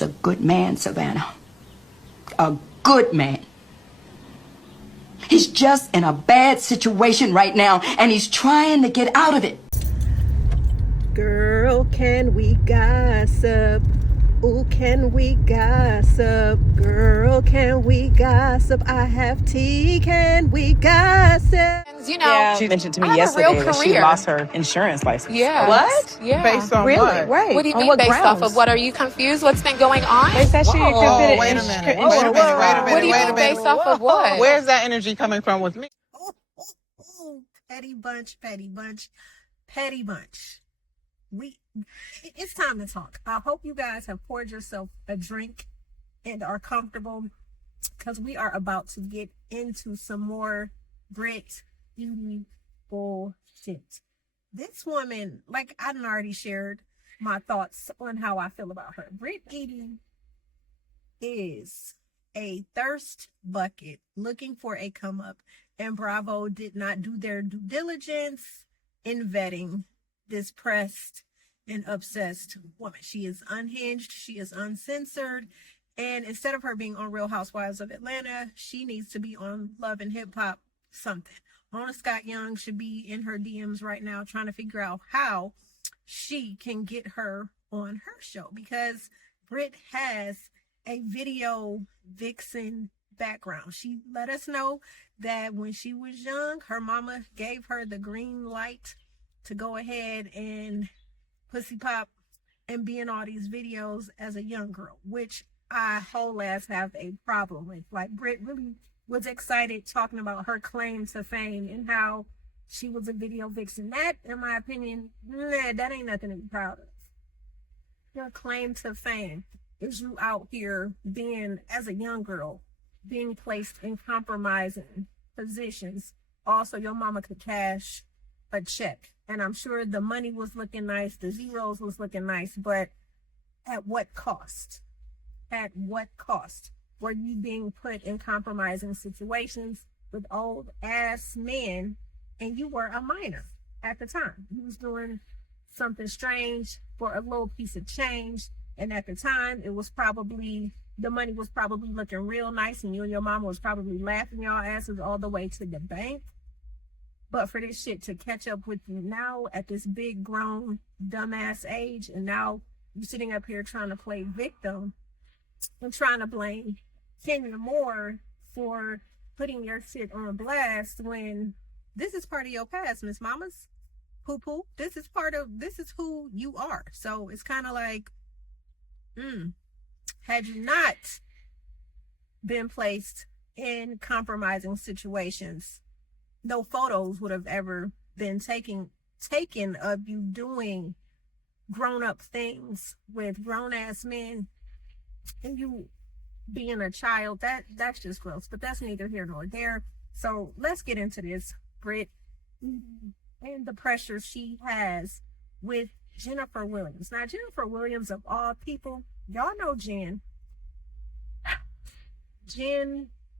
is a good man, Savannah. A good man. He's just in a bad situation right now, and he's trying to get out of it. Girl, can we gossip? Ooh, can we gossip? Girl, can we gossip? I have tea, can we gossip? You know, she mentioned to me yesterday that she lost her insurance license. Yeah. What? Yeah. Based on Really? what? Right. What do you On mean what based grounds? off of what? Are you confused? What's been going on? They said she could Oh, fit wait a minute. Wait a minute. What do you mean based off of what? Where's that energy coming from with me? Oh, petty bunch, petty bunch, petty bunch. It's time to talk. I hope you guys have poured yourself a drink and are comfortable, because we are about to get into some more Brit beauty bullshit. This woman, like I done already shared my thoughts on how I feel about her. Brit is a thirst bucket looking for a come up, and Bravo did not do their due diligence in vetting this pressed and obsessed woman. She is unhinged, she is uncensored, and instead of her being on Real Housewives of Atlanta, she needs to be on Love and Hip Hop something. Mona Scott Young should be in her DMs right now trying to figure out how she can get her on her show, because Brit has a video vixen background. She let us know that when she was young, her mama gave her the green light to go ahead and pussy pop and be in all these videos as a young girl, which I whole ass have a problem with. Like, Brit really was excited talking about her claim to fame and how she was a video vixen. That, in my opinion, that ain't nothing to be proud of. Your claim to fame is you out here being, as a young girl, being placed in compromising positions. Also, your mama could cash a check, and I'm sure the money was looking nice, the zeros was looking nice, but at what cost? At what cost were you being put in compromising situations with old ass men, and you were a minor at the time? You was doing something strange for a little piece of change, and at the time it was probably, the money was probably looking real nice, and you and your mama was probably laughing y'all asses all the way to the bank. But for this shit to catch up with you now at this big grown dumbass age, and now you're sitting up here trying to play victim and trying to blame Kenya Moore for putting your shit on blast, when this is part of your past, Miss Mamas. Poo poo. This is who you are. So it's kind of like, had you not been placed in compromising situations, no photos would have ever been taken of you doing grown-up things with grown-ass men, and you being a child. That's just gross, but that's neither here nor there. So let's get into this. Brit and the pressure she has with Jennifer Williams. Now, Jennifer Williams, of all people, y'all know Jen,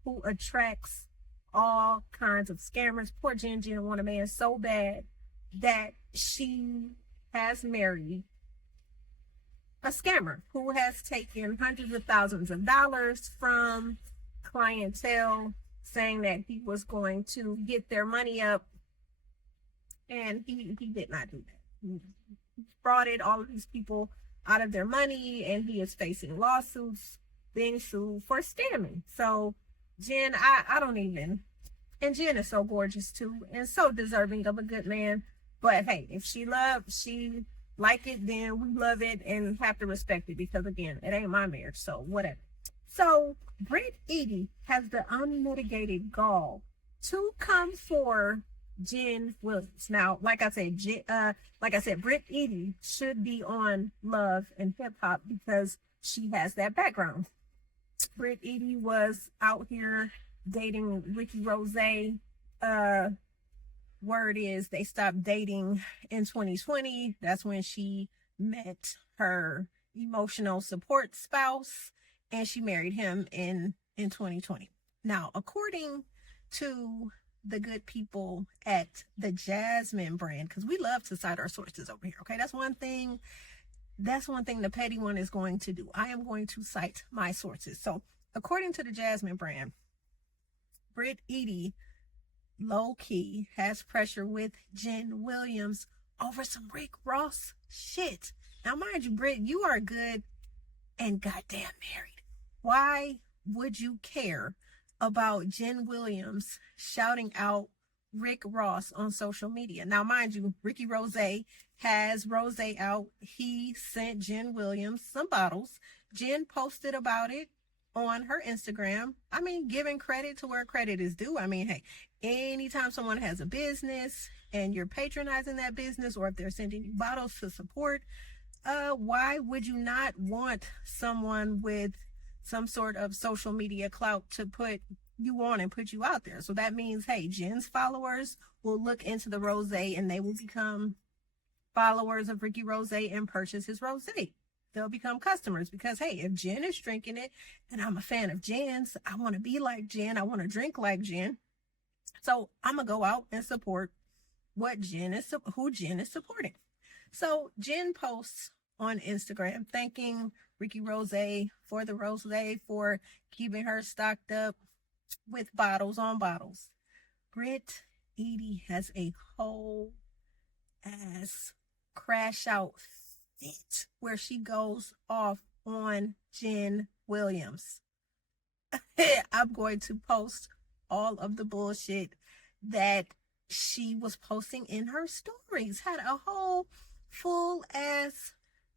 who attracts all kinds of scammers. Poor Jen want a man so bad that she has married a scammer who has taken hundreds of thousands of dollars from clientele, saying that he was going to get their money up, and he did not do that. He frauded all of these people out of their money, and he is facing lawsuits, being sued for scamming. So Jen, I don't even, and Jen is so gorgeous too, and so deserving of a good man. But hey, if she like it, then we love it and have to respect it, because again, it ain't my marriage, so whatever. So Brit Eady has the unmitigated gall to come for Jen Williams. Now, like I said, Brit Eady should be on Love and Hip Hop because she has that background. Brit Eady was out here dating Ricky Rose. Word is they stopped dating in 2020. That's when she met her emotional support spouse, and she married him in 2020. Now, according to the good people at the Jasmine brand, because we love to cite our sources over here, okay? That's one thing that's one thing the petty one is going to do. I am going to cite my sources. So, according to the Jasmine brand, Brit Edie low-key has pressure with Jen Williams over some Rick Ross shit. Now, mind you, Brit, you are good and goddamn married. Why would you care about Jen Williams shouting out Rick Ross on social media? Now, mind you, Ricky Rose has Rose out. He sent Jen Williams some bottles. Jen posted about it on her Instagram. I mean, giving credit to where credit is due. I mean, hey, anytime someone has a business and you're patronizing that business, or if they're sending you bottles to support, why would you not want someone with some sort of social media clout to put you on and put you out there? So that means, hey, Jen's followers will look into the rose and they will become followers of Ricky Rose and purchase his rose. They'll become customers because, hey, if Jen is drinking it and I'm a fan of Jen's, I want to be like Jen. I want to drink like Jen. So I'm going to go out and support who Jen is supporting. So Jen posts on Instagram thanking Ricky Rose for the rose, for keeping her stocked up with bottles on bottles. Brit Edie has a whole ass crash out fit where she goes off on Jen Williams. I'm going to post all of the bullshit that she was posting in her stories. Had a whole full ass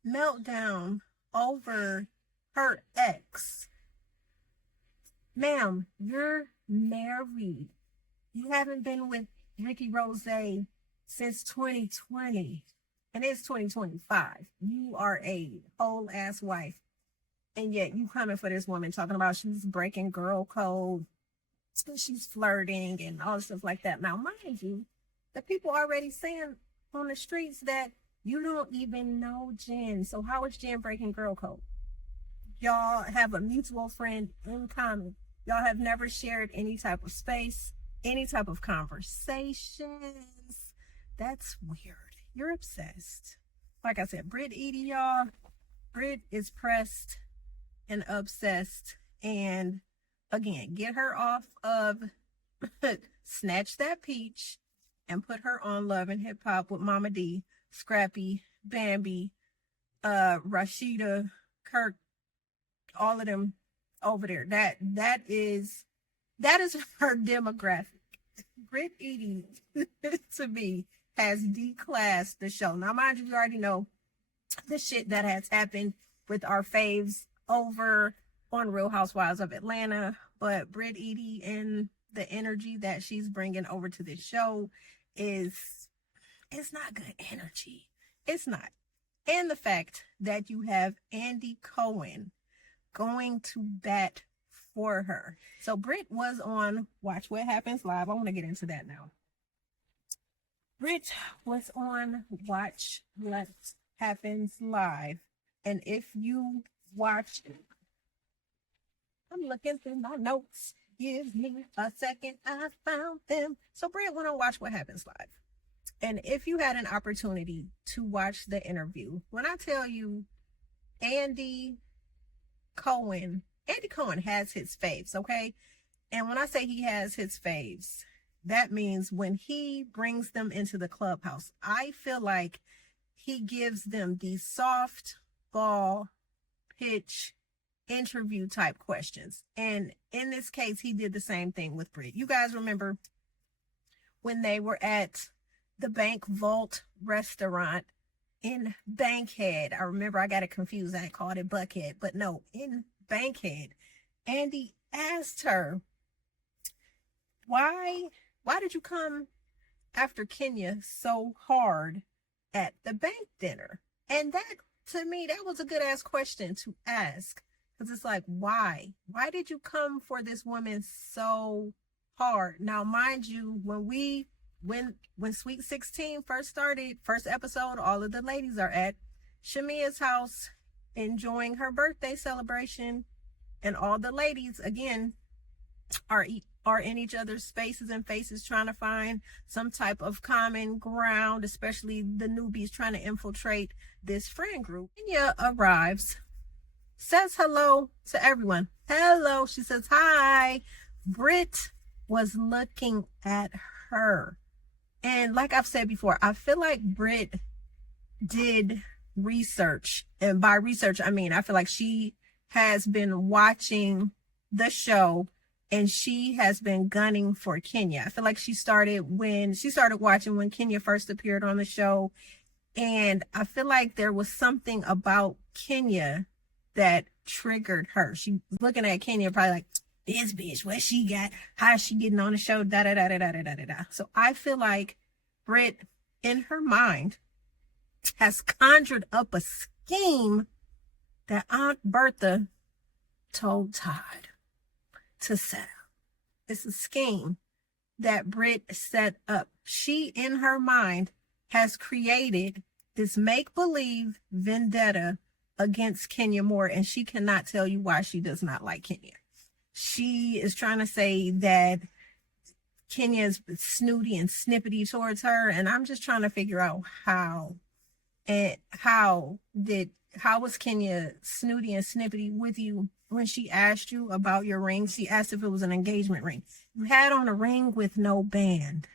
meltdown over her ex. Ma'am, you're married. You haven't been with Ricky Rose since 2020. And it's 2025. You are a whole ass wife. And yet you coming for this woman talking about she's breaking girl code, she's flirting and all stuff like that. Now, mind you, the people already saying on the streets that you don't even know Jen. So how is Jen breaking girl code? Y'all have a mutual friend in common. Y'all have never shared any type of space, any type of conversations. That's weird. You're obsessed. Like I said, Brit Edie, y'all. Brit is pressed and obsessed. And again, get her off of Snatch That Peach and put her on Love and Hip Hop with Mama D, Scrappy, Bambi, Rashida, Kirk, all of them over there. That is her demographic. Brit Edie, to me, has declassed the show. Now, mind you, we already know the shit that has happened with our faves over on Real Housewives of Atlanta, but Brit Edie and the energy that she's bringing over to this show it's not good energy. It's not. And the fact that you have Andy Cohen going to bat for her. So Brit was on Watch What Happens Live. I want to get into that now. Brit was on Watch What Happens Live. And if you watch it, I'm looking through my notes. Give me a second. I found them. So Brit went on Watch What Happens Live. And if you had an opportunity to watch the interview, when I tell you Andy Cohen has his faves, okay? And when I say he has his faves, that means when he brings them into the clubhouse, I feel like he gives them these soft ball pitch interview type questions. And in this case, he did the same thing with Brit. You guys remember when they were at the Bank Vault restaurant in Bankhead. I remember I got it confused. I called it Buckhead, but no, in Bankhead. Andy asked her, why did you come after Kenya so hard at the bank dinner? And that, to me, that was a good ass question to ask. Because it's like, why? Why did you come for this woman so hard? Now, mind you, when Sweet 16 first started, first episode, all of the ladies are at Shamia's house enjoying her birthday celebration. And all the ladies, again, are are in each other's spaces and faces trying to find some type of common ground, especially the newbies trying to infiltrate this friend group. Kenya arrives, says hello to everyone. Hello, she says hi. Brit was looking at her. And like I've said before, I feel like Brit did research. And by research, I mean, I feel like she has been watching the show and she has been gunning for Kenya. I feel like she started watching when Kenya first appeared on the show. And I feel like there was something about Kenya that triggered her. She was looking at Kenya probably like, this bitch, what she got? How is she getting on the show? Da da da da da da da da. So I feel like Brit, in her mind, has conjured up a scheme that Aunt Bertha told Todd to set up. It's a scheme that Brit set up. She, in her mind, has created this make-believe vendetta against Kenya Moore, and she cannot tell you why she does not like Kenya. She is trying to say that Kenya is snooty and snippety towards her, and I'm just trying to figure out how. And how was Kenya snooty and snippety with you when she asked you about your ring? She asked if it was an engagement ring. You had on a ring with no band.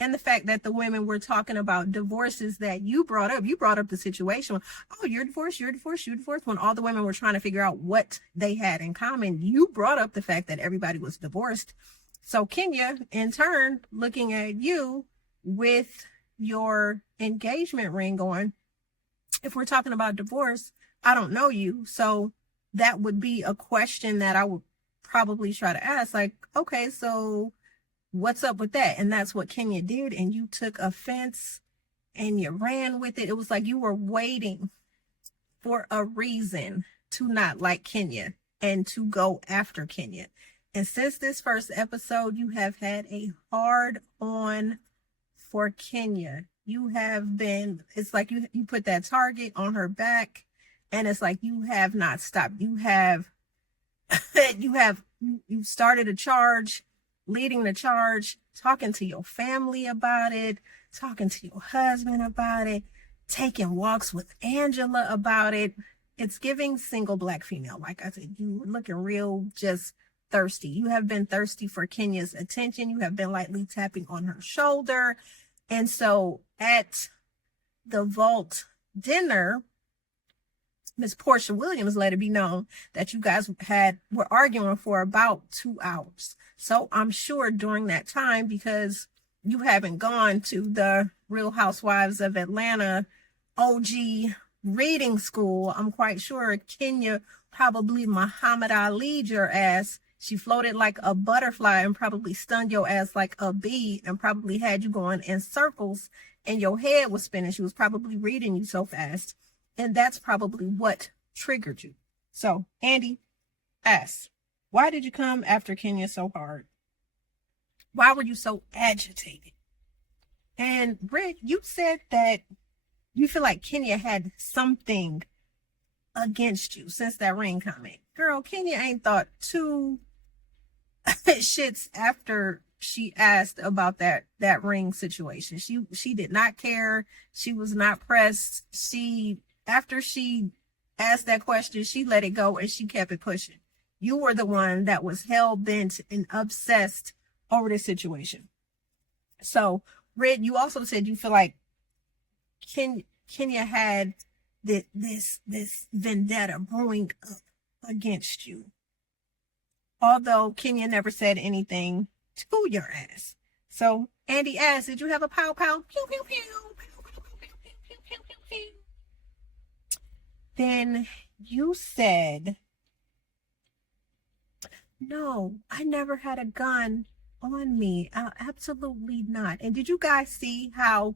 And the fact that the women were talking about divorces that you brought up the situation. Oh, you're divorced, when all the women were trying to figure out what they had in common. You brought up the fact that everybody was divorced. So Kenya, in turn, looking at you with your engagement ring on, if we're talking about divorce, I don't know you. So that would be a question that I would probably try to ask, like, okay, so what's up with that? And that's what Kenya did. And you took offense and you ran with it. It was like you were waiting for a reason to not like Kenya and to go after Kenya. And since this first episode, you have had a hard on for Kenya. You have been, it's like you put that target on her back, and it's like you have not stopped. You started a charge, leading the charge, talking to your family about it, talking to your husband about it, taking walks with Angela about it. It's giving single Black female. Like I said, you looking real just thirsty. You have been thirsty for Kenya's attention. You have been lightly tapping on her shoulder. And so at the vault dinner, Miss Portia Williams let it be known that you guys were arguing for about 2 hours. So I'm sure during that time, because you haven't gone to the Real Housewives of Atlanta OG reading school, I'm quite sure Kenya probably Muhammad Ali'd your ass. She floated like a butterfly and probably stung your ass like a bee and probably had you going in circles and your head was spinning. She was probably reading you so fast. And that's probably what triggered you. So, Andy, ask, why did you come after Kenya so hard? Why were you so agitated? And Brit, you said that you feel like Kenya had something against you since that ring comment. Girl, Kenya ain't thought two shits after she asked about that ring situation. She did not care. She was not pressed. After she asked that question, she let it go and she kept it pushing. You were the one that was hell-bent and obsessed over this situation. So, Red, you also said you feel like Kenya had this vendetta brewing up against you. Although Kenya never said anything to your ass. So, Andy asked, did you have a pow pow? Pew pew pew. Then you said, no, I never had a gun on me. Absolutely not. And did you guys see how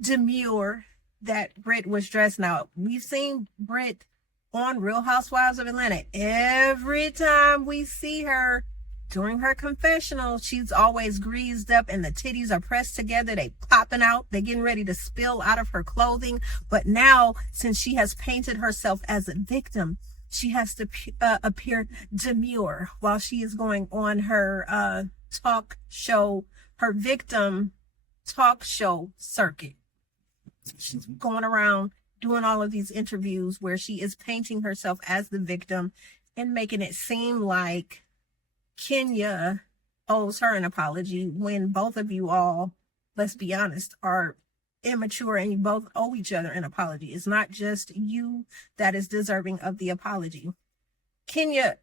demure that Brit was dressed? Now, we've seen Brit on Real Housewives of Atlanta. Every time we see her during her confessional, she's always greased up and the titties are pressed together. They popping out. They're getting ready to spill out of her clothing. But now, since she has painted herself as a victim, she has to appear demure while she is going on her talk show, her victim talk show circuit. She's going around doing all of these interviews where she is painting herself as the victim and making it seem like Kenya owes her an apology when both of you all, let's be honest, are immature and you both owe each other an apology. It's not just you that is deserving of the apology. Kenya,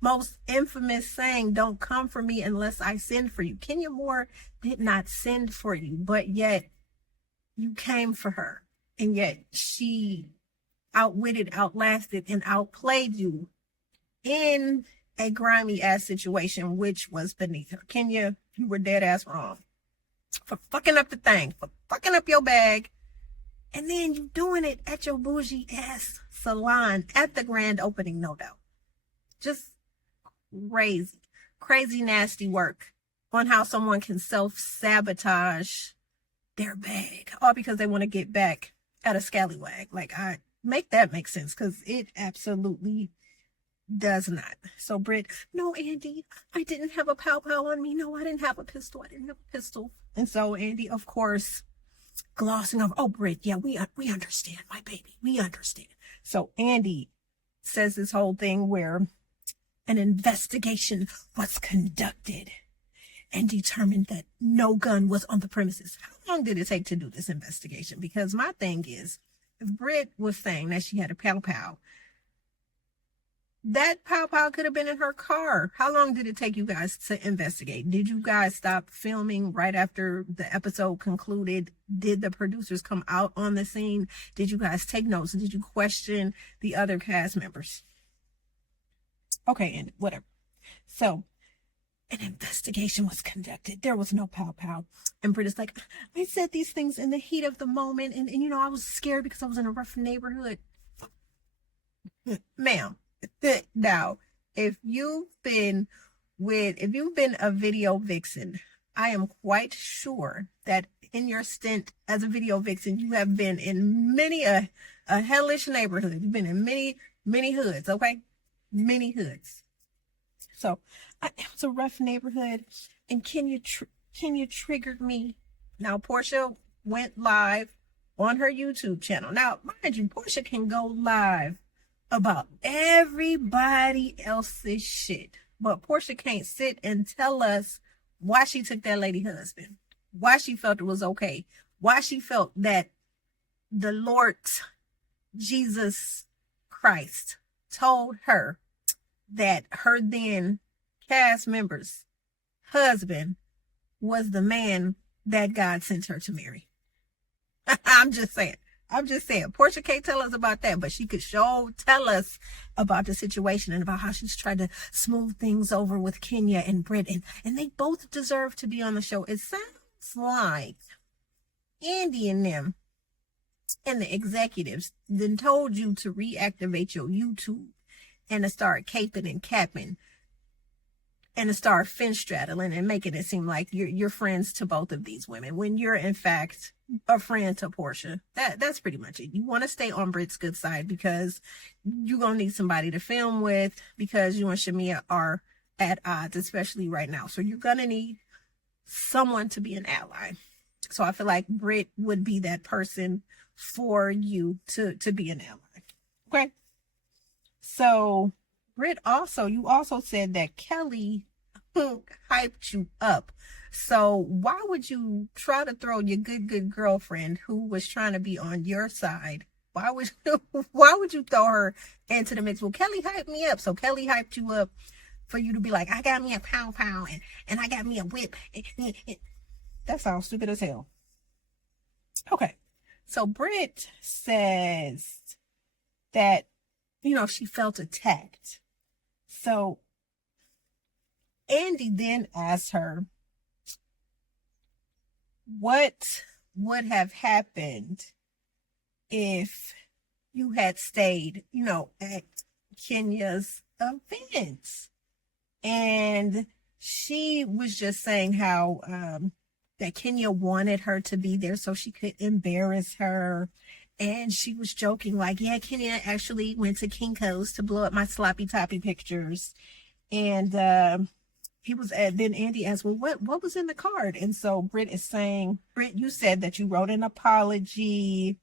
most infamous saying, "Don't come for me unless I send for you." Kenya Moore did not send for you, but yet you came for her. And yet she outwitted, outlasted, and outplayed you in a grimy ass situation, which was beneath her. Kenya, you were dead ass wrong for fucking up the thing, for fucking up your bag. And then you doing it at your bougie ass salon at the grand opening, no doubt. Just crazy, nasty work on how someone can self-sabotage their bag, all because they want to get back at a scallywag. Like, I make that make sense, because it absolutely does not. So Brit, "No, Andy, I didn't have a pow-pow on me. No, I didn't have a pistol. And so Andy, of course, glossing over, "Oh, Brit, yeah, we understand, my baby. We understand." So Andy says this whole thing where an investigation was conducted and determined that no gun was on the premises. How long did it take to do this investigation? Because my thing is, if Brit was saying that she had a pow-pow, that pow-pow could have been in her car. How long did it take you guys to investigate? Did you guys stop filming right after the episode concluded? Did the producers come out on the scene? Did you guys take notes? Did you question the other cast members? Okay, and whatever. So an investigation was conducted. There was no pow-pow. And Brit is like, "I said these things in the heat of the moment. And you know, I was scared because I was in a rough neighborhood." Ma'am, now, if you've been a video vixen, I am quite sure that in your stint as a video vixen, you have been in many a hellish neighborhood. You've been in many hoods, okay? Many hoods. So it was a rough neighborhood, and Kenya triggered me. Now, Portia went live on her YouTube channel. Now, mind you, Portia can go live about everybody else's shit, but Portia can't sit and tell us why she took that lady husband, why she felt it was okay, why she felt that the Lord Jesus Christ told her that her then cast member's husband was the man that God sent her to marry. I'm just saying. Portia can't tell us about that, but she could sure tell us about the situation and about how she's tried to smooth things over with Kenya and Brit, and they both deserve to be on the show. It sounds like Andy and them and the executives then told you to reactivate your YouTube and to start caping and capping and to start fin straddling and making it seem like you're friends to both of these women when you're in fact a friend to Portia. That's pretty much it. You want to stay on Brit's good side because you're going to need somebody to film with, because you and Shamia are at odds, especially right now. So you're going to need someone to be an ally. So I feel like Brit would be that person for you to be an ally. Okay. So Brit, you also said that Kelly hyped you up. So why would you try to throw your good girlfriend who was trying to be on your side? Why would you throw her into the mix? Well, Kelly hyped me up. So Kelly hyped you up for you to be like, "I got me a pow-pow and I got me a whip." That sounds stupid as hell. Okay. So Brit says that, she felt attacked. So Andy then asked her, what would have happened if you had stayed, at Kenya's events? And she was just saying how that Kenya wanted her to be there so she could embarrass her And she was joking like, yeah, Kenya actually went to Kinko's to blow up my sloppy toppy pictures. And then Andy asked, well, what was in the card? And so Brit is saying, Brit, you said that you wrote an apology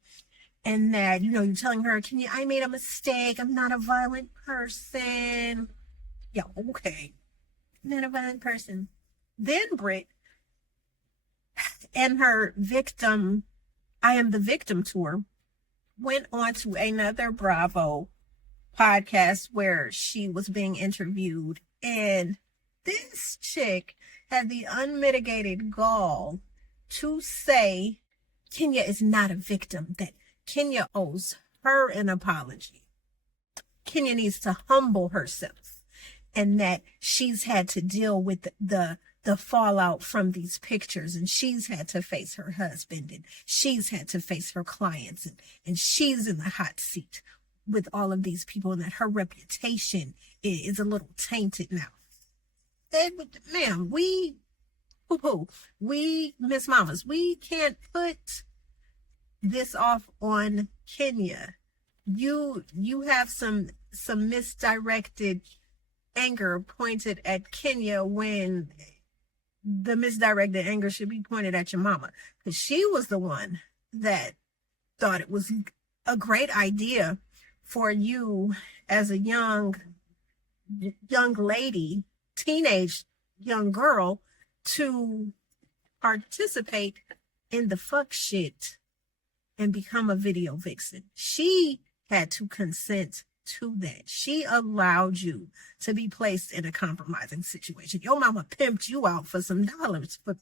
and that, you're telling her, Kenya, I made a mistake. I'm not a violent person. Yeah, okay. Not a violent person. Then Brit and her victim, I Am the Victim tour, went on to another Bravo podcast where she was being interviewed. And this chick had the unmitigated gall to say Kenya is not a victim, that Kenya owes her an apology. Kenya needs to humble herself, and that she's had to deal with the fallout from these pictures, and she's had to face her husband, and she's had to face her clients, and she's in the hot seat with all of these people, and that her reputation is a little tainted now. And, ma'am, we Miss Mamas, we can't put this off on Kenya. You have some misdirected anger pointed at Kenya when the misdirected anger should be pointed at your mama, because she was the one that thought it was a great idea for you as a young lady, teenage young girl, to participate in the fuck shit and become a video vixen. She had to consent to that. She allowed you to be placed in a compromising situation. Your mama pimped you out for some dollars, for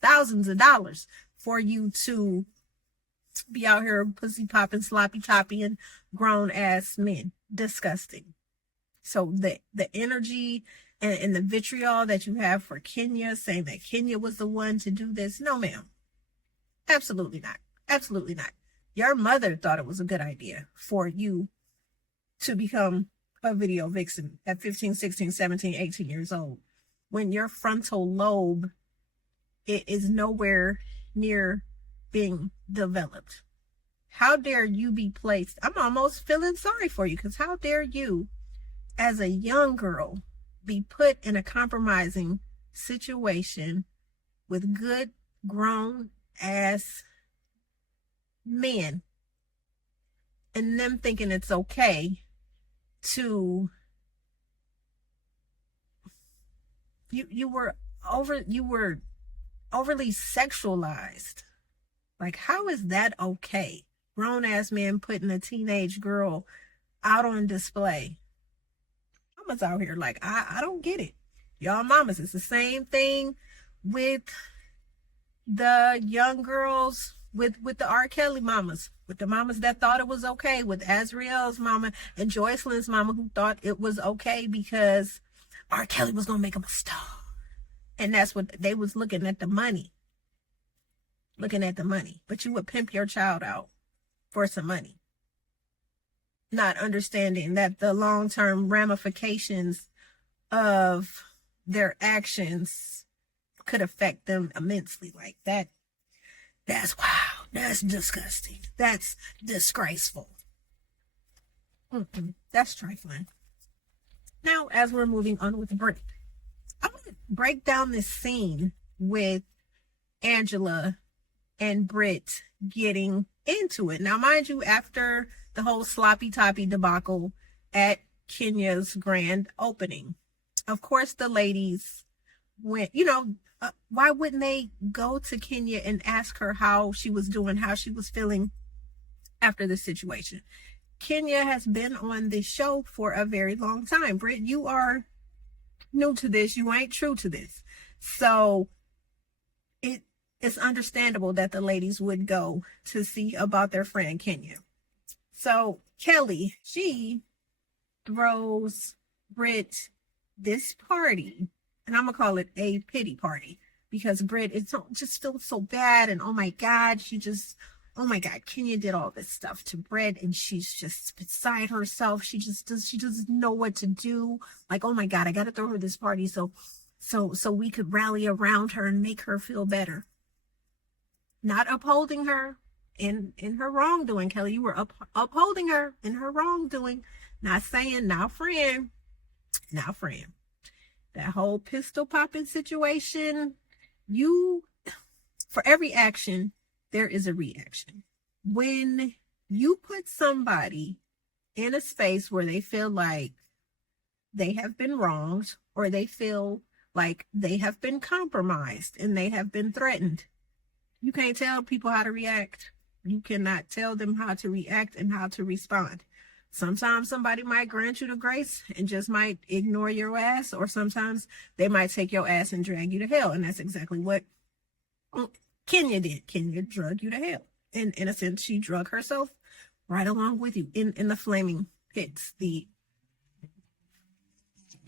thousands of dollars, for you to be out here pussy popping, sloppy toppy, and grown ass men. Disgusting. So the energy and the vitriol that you have for Kenya, saying that Kenya was the one to do this, no ma'am. Absolutely not. Absolutely not. Your mother thought it was a good idea for you to become a video vixen at 15, 16, 17, 18 years old, when your frontal lobe is nowhere near being developed. How dare you be placed? I'm almost feeling sorry for you, because how dare you, as a young girl, be put in a compromising situation with good grown ass men, and them thinking it's okay to you were overly sexualized. Like, how is that okay? Grown ass man putting a teenage girl out on display. Mamas out here like, I don't get it. Y'all mamas, it's the same thing with the young girls, with the R. Kelly mamas, with the mamas that thought it was okay, with Azriel's mama and Joycelyn's mama, who thought it was okay because R. Kelly was gonna make him a star. And that's what they was looking at, the money. But you would pimp your child out for some money, not understanding that the long-term ramifications of their actions could affect them immensely. Like that. That's wow. That's disgusting. That's disgraceful. That's trifling. Now, as we're moving on with Brit, I'm going to break down this scene with Angela and Brit getting into it. Now, mind you, after the whole sloppy toppy debacle at Kenya's grand opening, of course, the ladies went, why wouldn't they go to Kenya and ask her how she was doing, how she was feeling after the situation? Kenya has been on this show for a very long time. Brit, you are new to this. You ain't true to this. So it's understandable that the ladies would go to see about their friend Kenya. So Kelly, she throws Brit this party, and I'm going to call it a pity party, because Brit, just feels so bad. And oh my God, Kenya did all this stuff to Brit, and she's just beside herself. She doesn't know what to do. Like, oh my God, I got to throw her this party so we could rally around her and make her feel better. Not upholding her, in her wrongdoing, Kelly. You were upholding her in her wrongdoing, not saying, now friend. That whole pistol popping situation, for every action, there is a reaction. When you put somebody in a space where they feel like they have been wronged, or they feel like they have been compromised and they have been threatened, you can't tell people how to react. You cannot tell them how to react and how to respond. Sometimes somebody might grant you the grace and just might ignore your ass, or sometimes they might take your ass and drag you to hell. And that's exactly what Kenya did. Kenya drug you to hell. And in a sense, she drug herself right along with you in the flaming pits, the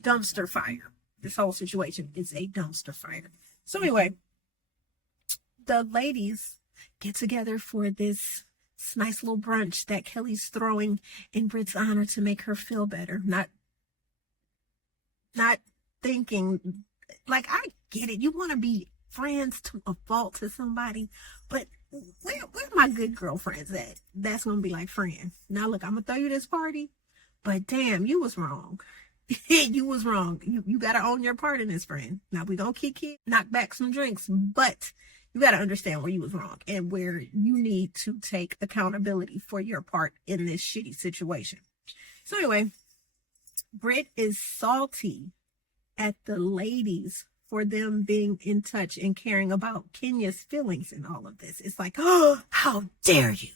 dumpster fire. This whole situation is a dumpster fire. So anyway, the ladies get together for this nice little brunch that Kelly's throwing in Brit's honor to make her feel better. Not thinking, like, I get it. You want to be friends to a fault to somebody, but where my good girlfriends at? That's going to be like, friend, now look, I'm going to throw you this party, but damn, you was wrong. You was wrong. You got to own your part in this, friend. Now we going to knock back some drinks, but you got to understand where you was wrong and where you need to take accountability for your part in this shitty situation. So anyway, Brit is salty at the ladies for them being in touch and caring about Kenya's feelings in all of this. It's like, oh, how dare you?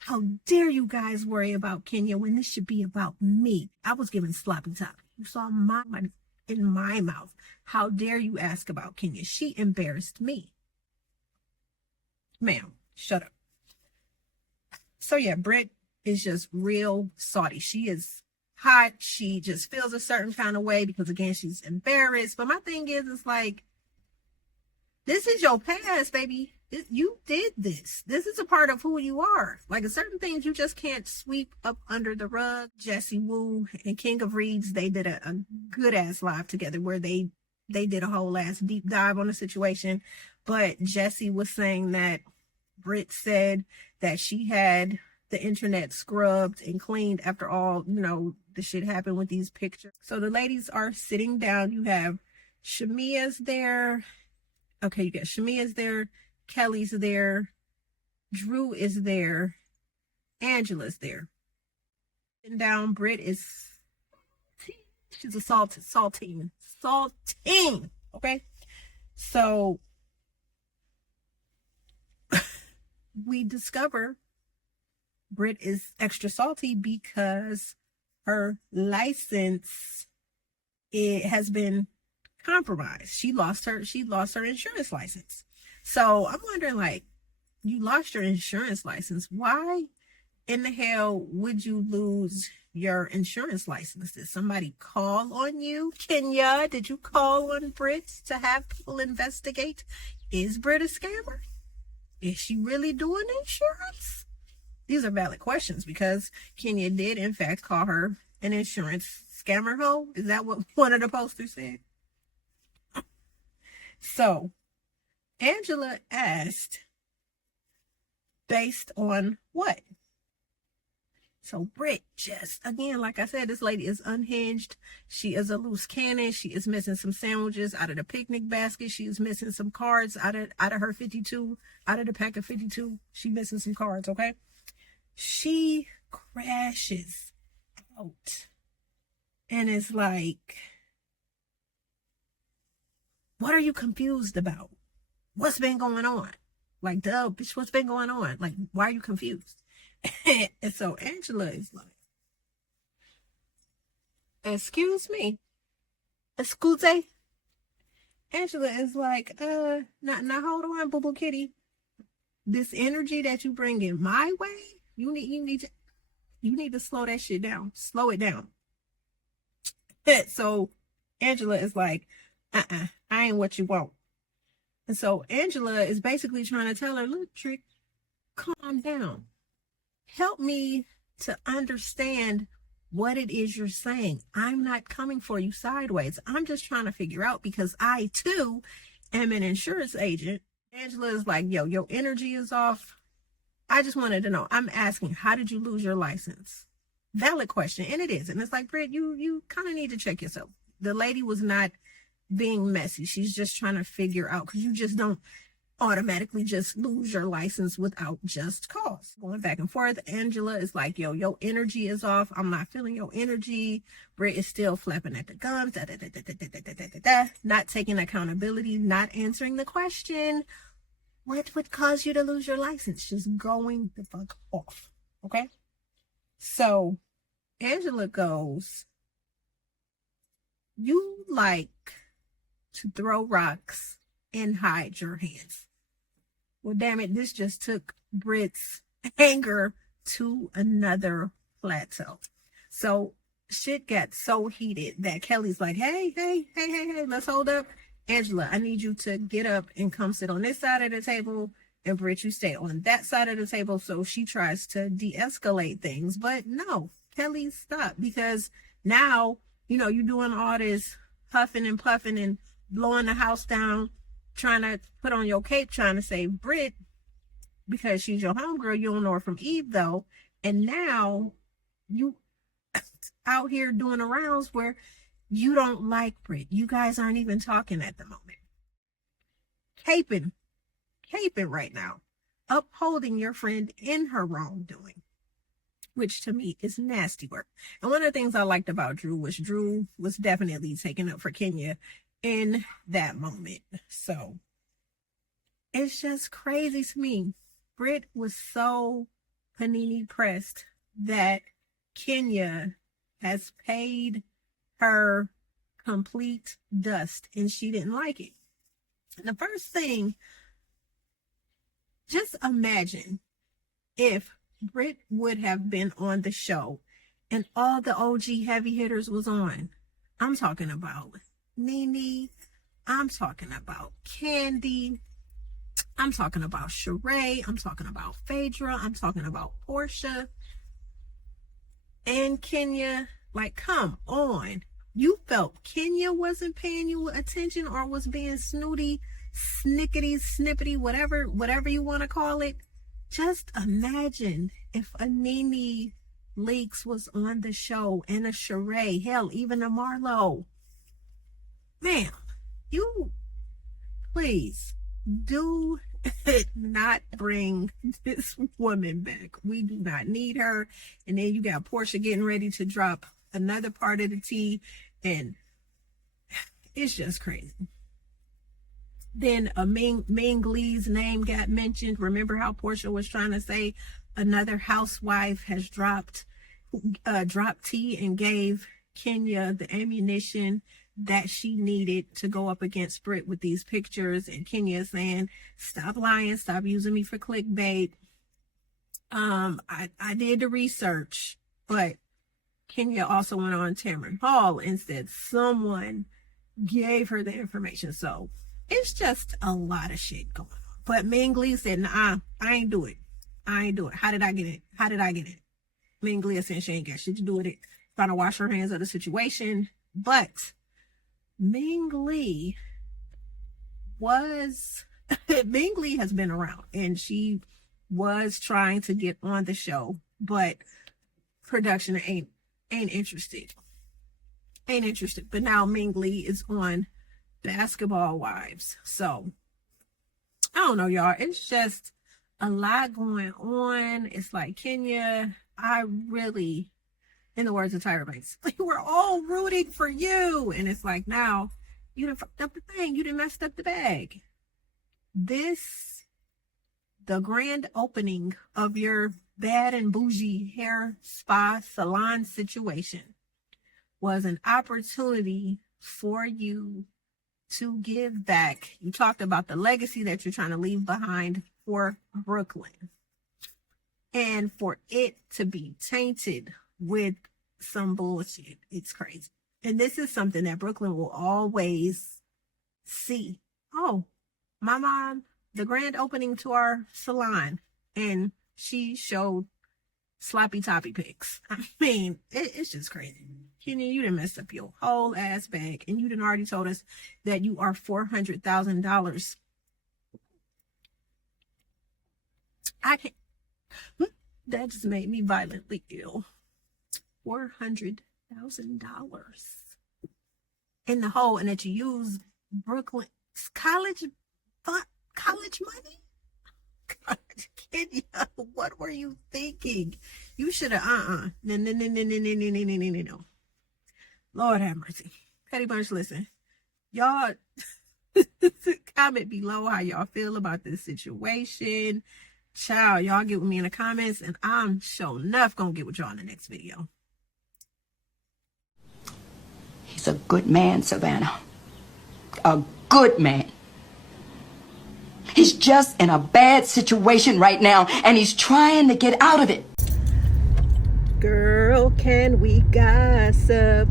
How dare you guys worry about Kenya when this should be about me? I was given sloppy top. You saw my money in my mouth. How dare you ask about Kenya? She embarrassed me. Ma'am, shut up. So yeah, Brit is just real salty. She is hot. She just feels a certain kind of way because, again, she's embarrassed. But my thing is, it's like, this is your past, baby. You did this. This is a part of who you are. Like, certain things you just can't sweep up under the rug. Jesse Wu and King of Reeds, they did a good ass live together where they did a whole ass deep dive on the situation. But Jesse was saying that Brit said that she had the internet scrubbed and cleaned after all, the shit happened with these pictures. So the ladies are sitting down. You have Shamia's there. Okay, you got Shamia's there. Kelly's there. Drew is there. Angela's there. And down, Brit is, she's a saltine. Okay? So we discover Brit is extra salty because her license, it has been compromised. She lost her insurance license. So I'm wondering, like, you lost your insurance license. Why in the hell would you lose your insurance license? Did somebody call on you? Kenya, did you call on Brit to have people investigate? Is Brit a scammer? Is she really doing insurance? These are valid questions because Kenya did, in fact, call her an insurance scammer hoe. Is that what one of the posters said? So, Angela asked, based on what? So Brit just, again, like I said, this lady is unhinged. She is a loose cannon. She is missing some sandwiches out of the picnic basket. She is missing some cards out of her 52, out of the pack of 52. She missing some cards, okay? She crashes out and is like, what are you confused about? What's been going on? Like, duh, bitch, what's been going on? Like, why are you confused? And so Angela is like, excuse me. Excuse? Angela is like, now hold on, boo-boo kitty. This energy that you bring in my way, you need to slow that shit down. Slow it down. So Angela is like, I ain't what you want. And so Angela is basically trying to tell her, look, Trick, calm down. Help me to understand what it is you're saying. I'm not coming for you sideways. I'm just trying to figure out, because I too am an insurance agent. Angela is like, yo, your energy is off. I just wanted to know. I'm asking, how did you lose your license? Valid question. And it is. And it's like, Brit, you kind of need to check yourself. The lady was not being messy. She's just trying to figure out, because you just don't automatically just lose your license without just cause. Going back and forth. Angela is like, yo, your energy is off. I'm not feeling your energy. Brit is still flapping at the gums. Not taking accountability, not answering the question. What would cause you to lose your license? Just going the fuck off. Okay? So Angela goes, you like to throw rocks and hide your hands. Well, damn it, this just took Brit's anger to another plateau. So shit got so heated that Kelly's like, hey, let's hold up. Angela, I need you to get up and come sit on this side of the table, and Brit, you stay on that side of the table. So she tries to de-escalate things, but no, Kelly, stop, because now, you're doing all this huffing and puffing and blowing the house down, trying to put on your cape, trying to save Brit because she's your homegirl. You don't know her from Eve, though. And now you out here doing the rounds where you don't like Brit. You guys aren't even talking at the moment. Caping right now, upholding your friend in her wrongdoing, which to me is nasty work. And one of the things I liked about Drew was definitely taking up for Kenya in that moment. So it's just crazy to me. Brit was so panini pressed that Kenya has paid her complete dust, and she didn't like it. And the first thing, just imagine if Brit would have been on the show and all the OG heavy hitters was on. I'm talking about Nene, I'm talking about Candy, I'm talking about Sheree, I'm talking about Phaedra, I'm talking about Portia and Kenya. Like, come on. You felt Kenya wasn't paying you attention or was being snooty, snickety, snippety, whatever you want to call it. Just imagine if a Nene Leakes was on the show, and a Sheree, hell, even a Marlo. Ma'am, you please do not bring this woman back. We do not need her. And then you got Portia getting ready to drop another part of the tea, and it's just crazy. Then a Ming Lee's name got mentioned. Remember how Portia was trying to say another housewife has dropped tea and gave Kenya the ammunition that she needed to go up against Brit with these pictures, and Kenya saying, stop lying, stop using me for clickbait. I did the research, but Kenya also went on Tamron Hall and said someone gave her the information. So it's just a lot of shit going on. But Ming Lee said, nah, I ain't do it. How did I get it? Ming Lee said she ain't got shit to do with it. Trying to wash her hands of the situation. But Ming Lee has been around, and she was trying to get on the show, but production ain't interested. But now Ming Lee is on Basketball Wives. So I don't know, y'all. It's just a lot going on. It's like, Kenya, I really, in the words of Tyra Banks, we're all rooting for you. And it's like, now you done fucked up the thing. You done messed up the bag. The grand opening of your bad and bougie hair spa salon situation was an opportunity for you to give back. You talked about the legacy that you're trying to leave behind for Brooklyn, and for it to be tainted with some bullshit. It's crazy. And this is something that Brooklyn will always see. Oh, my mom, the grand opening to our salon, and she showed sloppy toppy pics. I mean, it's just crazy. Kenya, you done messed up your whole ass bag, and you done already told us that you are $400,000. That just made me violently ill. $400,000 in the hole, and that you use Brooklyn college money. God, Kenya, what were you thinking? You should have no. Lord have mercy. Petty Bunch, listen, y'all. Comment below how y'all feel about this situation. Child, y'all get with me in the comments, and I'm sure enough gonna get with y'all in the next video. He's a good man, Savannah. A good man. He's just in a bad situation right now, and he's trying to get out of it. Girl, can we gossip?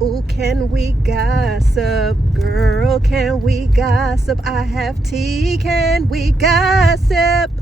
Ooh, can we gossip? Girl, can we gossip? I have tea, can we gossip?